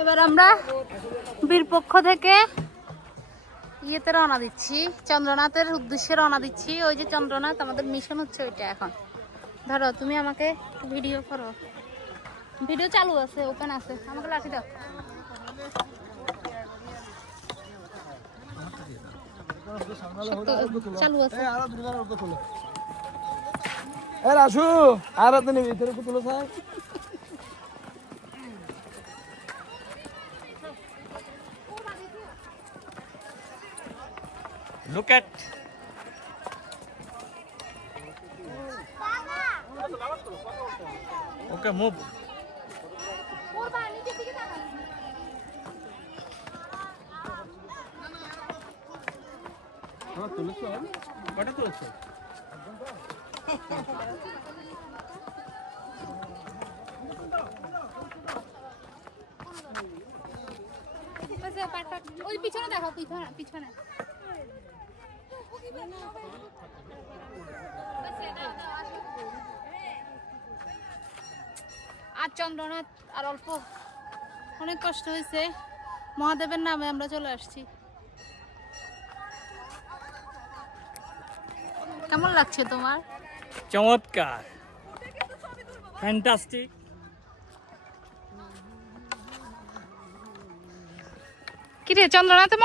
এবার আমরা বীর পক্ষ থেকে ইয়েতে রওনা দিচ্ছি, চন্দ্রনাথের উদ্দেশ্যে রওনা দিচ্ছি। ওই যে চন্দ্রনাথ, আমাদের মিশন হচ্ছে ওইটা। এখন ধরো তুমি আমাকে ভিডিও করো, ভিডিও চালু আছে, ওপেন আছে, আমাকে লাঠি দাও। চালু আছে। রাসু আর তো নেই তোর তুলো sir. Look at. Okay, move. কটা তুলছো? ওই পিছনে দেখো, পিছনে পিছনে। আর চন্দ্রনাথ আর অল্প, অনেক কষ্ট হয়েছে। মহাদেবের নামে আমরা চলে আসছি। কেমন লাগছে তোমার? চমৎকার, ফ্যান্টাস্টিক। কিরে চন্দ্রনাথে